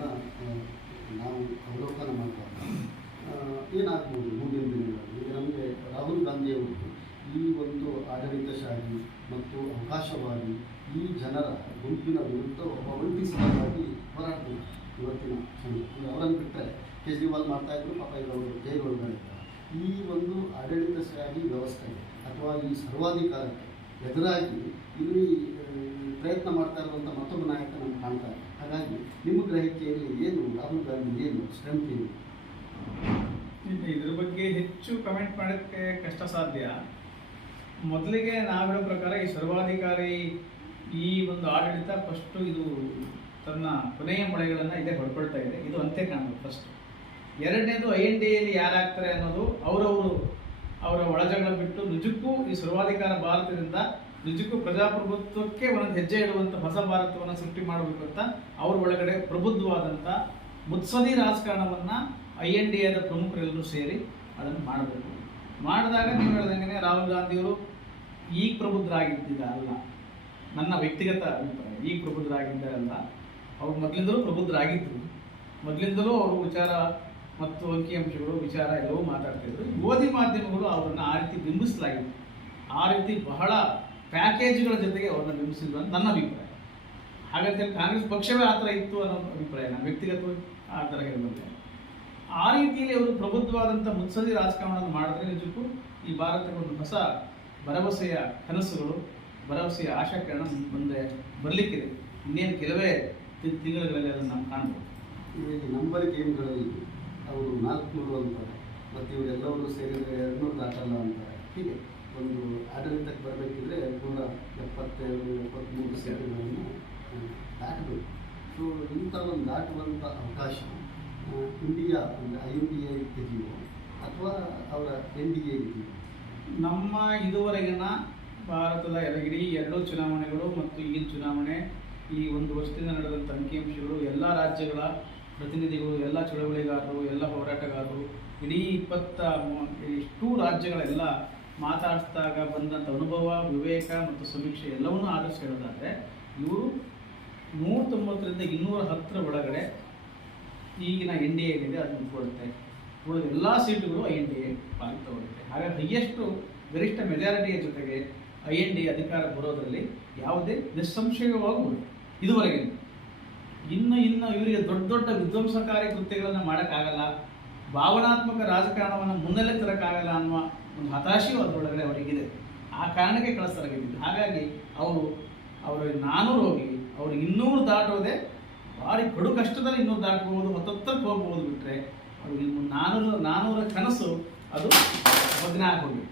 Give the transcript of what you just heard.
ವಿಚಾರಗಳನ್ನು ನಾವು ಅವಲೋಕನ ಮಾಡುವಾಗ ಏನಾಗ್ಬೋದು ಮುಂದಿನ ದಿನಗಳಲ್ಲಿ? ನಮಗೆ ರಾಹುಲ್ ಗಾಂಧಿಯವರು ಈ ಒಂದು ಆಡಳಿತಶಾಹಿ ಮತ್ತು ಅವಕಾಶವಾದಿ ಈ ಜನರ ಗುಂಪಿನ ವಿರುದ್ಧ ಒಬ್ಬ ಒಲಿಂಪಿಕ್ಸ್ಗಾಗಿ ಹೋರಾಡ್ತಾರೆ ಇವತ್ತಿನ ಅವರನ್ನು ಬಿಟ್ಟರೆ ಕೇಜ್ರಿವಾಲ್ ಮಾಡ್ತಾ ಇದ್ರು, ಪಾಪ ಇವರು ಜೈಲುಗಳಿದ್ದಾರೆ ಈ ಒಂದು ಆಡಳಿತಶಾಹಿ ವ್ಯವಸ್ಥೆಗೆ ಅಥವಾ ಈ ಸರ್ವಾಧಿಕಾರಕ್ಕೆ ಎದುರಾಗಿ ಇಲ್ಲಿ ಪ್ರಯತ್ನ ಮಾಡ್ತಾ ಇರುವಂಥ ಮತ್ತೊಬ್ಬ ನಾಯಕ ನಮ್ಗೆ ಕಾಣ್ತಾರೆ ಗ್ರಹಿಕೆಯಲ್ಲಿ ಏನು ರಾಹುಲ್ ಗಾಂಧಿ ಏನು ಸ್ಟ್ರೆಂತ್ ಏನು? ಇದ್ರ ಬಗ್ಗೆ ಹೆಚ್ಚು ಕಮೆಂಟ್ ಮಾಡೋಕ್ಕೆ ಕಷ್ಟ ಸಾಧ್ಯ. ಮೊದಲಿಗೆ ನಾವಿರೋ ಪ್ರಕಾರ ಈ ಸರ್ವಾಧಿಕಾರಿ ಈ ಒಂದು ಆಡಳಿತ ಫಸ್ಟು ಇದು ತನ್ನ ಕೊನೆಯ ಮೊಳೆಗಳನ್ನು ಇದೇ ಹೊಡ್ಕೊಳ್ತಾ ಇದೆ. ಇದು ಅಂತೆ ಕಾಣೋದು ಫಸ್ಟ್ ಎರಡನೇದು ಐ ಎನ್ ಡಿ ಎಲ್ಲಿ ಯಾರಾಗ್ತಾರೆ ಅನ್ನೋದು, ಅವರವರು ಅವರ ಒಳಜಗಳ ಬಿಟ್ಟು ನಿಜಕ್ಕೂ ಈ ಸರ್ವಾಧಿಕಾರ ಭಾರತದಿಂದ ನಿಜಕ್ಕೂ ಪ್ರಜಾಪ್ರಭುತ್ವಕ್ಕೆ ಒಂದು ಹೆಜ್ಜೆ ಇಡುವಂಥ ಹೊಸ ಭಾರತವನ್ನು ಸೃಷ್ಟಿ ಮಾಡಬೇಕು ಅಂತ ಅವ್ರ ಒಳಗಡೆ ಪ್ರಬುದ್ಧವಾದಂಥ ಮುತ್ಸದಿ ರಾಜಕಾರಣವನ್ನ ಐ ಎನ್ ಡಿ ಎದ ಪ್ರಮುಖರೆಲ್ಲರೂ ಸೇರಿ ಅದನ್ನು ಮಾಡಬೇಕು. ಮಾಡಿದಾಗ ನೀವು ಹೇಳ್ದಂಗೆ ರಾಹುಲ್ ಗಾಂಧಿಯವರು ಈಗ ಪ್ರಬುದ್ಧರಾಗಿದ್ದಿದ್ದಲ್ಲ ನನ್ನ ವ್ಯಕ್ತಿಗತ ಅಭಿಪ್ರಾಯ ಈಗ ಪ್ರಬುದ್ಧರಾಗಿದ್ದಾರಲ್ಲ. ಅವ್ರು ಮೊದಲಿಂದಲೂ ಪ್ರಬುದ್ಧರಾಗಿದ್ದರು ಮೊದಲಿಂದಲೂ ಅವರು ವಿಚಾರ ಮತ್ತು ಅಂಕಿಅಂಶಗಳು ವಿಚಾರ ಎಲ್ಲವೂ ಮಾತಾಡ್ತಿದ್ರು. ಓದಿ ಮಾಧ್ಯಮಗಳು ಅವರನ್ನು ಆ ರೀತಿ ಬಿಂಬಿಸಲಾಗಿತ್ತು. ಆ ರೀತಿ ಬಹಳ ಪ್ಯಾಕೇಜ್ಗಳ ಜೊತೆಗೆ ಅವ್ರನ್ನ ಬಿಂಬಿಸಿದ್ರು ಅಂತ ನನ್ನ ಅಭಿಪ್ರಾಯ. ಹಾಗಂತ ಕಾಂಗ್ರೆಸ್ ಪಕ್ಷವೇ ಆ ಥರ ಇತ್ತು ಅನ್ನೋ ಅಭಿಪ್ರಾಯ ನಾನು ವ್ಯಕ್ತಿಗತವಾಗಿ ಆ ಥರ ಇರುವಂತೆ ಆ ರೀತಿಯಲ್ಲಿ ಅವರು ಪ್ರಬುದ್ಧವಾದಂಥ ಮುತ್ಸದಿ ರಾಜಕಾರಣವನ್ನು ಮಾಡಿದ್ರೆ ನಿಜಕ್ಕೂ ಈ ಭಾರತಕ್ಕೆ ಒಂದು ಹೊಸ ಭರವಸೆಯ ಕನಸುಗಳು, ಭರವಸೆಯ ಆಶಾಕಿರಣ ಮುಂದೆ ಬರಲಿಕ್ಕಿದೆ. ಇನ್ನೇನು ಕೆಲವೇ ತಿಂಗಳುಗಳಲ್ಲಿ ಅದನ್ನು ನಾವು ಕಾಣ್ಬೋದು. ಈಗ ನಂಬರ್ ಗೇಮ್ಗಳಲ್ಲಿ ಅವರು ನಾಲ್ಕುನೂರು ಅಂತಾರೆ, ಮತ್ತು ಇವರೆಲ್ಲವರು ಸೇರಿದರೆ ಎರಡುನೂರು ದಾಟಲ್ಲ ಅಂತಾರೆ. ಹೀಗೆ. ಒಂದು ಆಡಳಿತಕ್ಕೆ ಬರಬೇಕಿದ್ರೆ ನೂರ ಎಪ್ಪತ್ತೆರಡು ಎಪ್ಪತ್ತ್ಮೂರು ಸೀಟುಗಳನ್ನು ದಾಟಬೇಕು. ಸೊ ಇಂಥ ಒಂದು ದಾಟುವಂಥ ಅವಕಾಶ ಇಂಡಿಯಾ ಅಂದರೆ ಐ ಎನ್ ಡಿ ಎ ಇದೆಯೋ ಅಥವಾ ಅವರ ಎನ್ ಡಿ ಎ ನಮ್ಮ ಇದುವರೆಗಿನ ಭಾರತದ ಎಡಗಿಡಿ ಎರಡು ಚುನಾವಣೆಗಳು ಮತ್ತು ಈಗಿನ ಚುನಾವಣೆ, ಈ ಒಂದು ವರ್ಷದಿಂದ ನಡೆದಂಥ ಅಂಕಿಅಂಶಗಳು ಎಲ್ಲ ರಾಜ್ಯಗಳ ಪ್ರತಿನಿಧಿಗಳು, ಎಲ್ಲ ಚಳವಳಿಗಾರರು, ಎಲ್ಲ ಹೋರಾಟಗಾರರು, ಇಡೀ ಇಪ್ಪತ್ತ ಎಷ್ಟು ರಾಜ್ಯಗಳೆಲ್ಲ ಮಾತಾಡಿಸಿದಾಗ ಬಂದಂಥ ಅನುಭವ, ವಿವೇಕ ಮತ್ತು ಸಮೀಕ್ಷೆ ಎಲ್ಲವನ್ನೂ ಆಧರಿಸಿ ಹೇಳೋದಾದರೆ, ಇವರು ನೂರ ತೊಂಬತ್ತರಿಂದ ಇನ್ನೂರ ಹತ್ತರ ಒಳಗಡೆ ಈಗಿನ ಎನ್ ಡಿ ಏನಿದೆ ಅದು ನಿಂತ್ಕೊಳ್ಳುತ್ತೆ ಉಳಿದ ಎಲ್ಲ ಸೀಟುಗಳು ಐ ಎನ್ ಡಿ ಎ ಭಾಗ ತಗೊಳುತ್ತೆ ಹಾಗಾಗಿ ಹೈಯೆಸ್ಟು ಗರಿಷ್ಠ ಮೆಜಾರಿಟಿಯ ಜೊತೆಗೆ ಐ ಎನ್ ಡಿ ಅಧಿಕಾರ ಬರೋದರಲ್ಲಿ ಯಾವುದೇ ನಿಸ್ಸಂಶಯವಾಗಬಹುದು ಇದುವರೆಗೆ ಇನ್ನು ಇನ್ನು ಇವರಿಗೆ ದೊಡ್ಡ ದೊಡ್ಡ ವಿಧ್ವಂಸಕಾರಿ ಕೃತ್ಯಗಳನ್ನು ಮಾಡೋಕ್ಕಾಗಲ್ಲ. ಭಾವನಾತ್ಮಕ ರಾಜಕಾರಣವನ್ನು ಮುನ್ನೆಲೆ ತರಕ್ಕಾಗಲ್ಲ ಅನ್ನುವ ಒಂದು ಹತಾಶೆಯು ಅದರೊಳಗಡೆ ಅವರಿಗಿದೆ. ಆ ಕಾರಣಕ್ಕೆ ಕಳಿಸ್ತರಾಗಿದ್ದು ಹಾಗಾಗಿ ಅವರು ಅವರು ನಾನೂರು ಹೋಗಿ, ಅವರು ಇನ್ನೂರು ದಾಟೋದೆ ಭಾರಿ ಕಡು ಕಷ್ಟದಲ್ಲಿ ಇನ್ನೂರು ದಾಟಬಹುದು ಹತ್ತತ್ತಕ್ಕೆ ಹೋಗ್ಬೋದು ಬಿಟ್ಟರೆ ಅವ್ರಿಗೆ ನಾನೂರು, ನಾನೂರ ಕನಸು ಅದು ಬದನೆ ಆಗೋಗಿದೆ.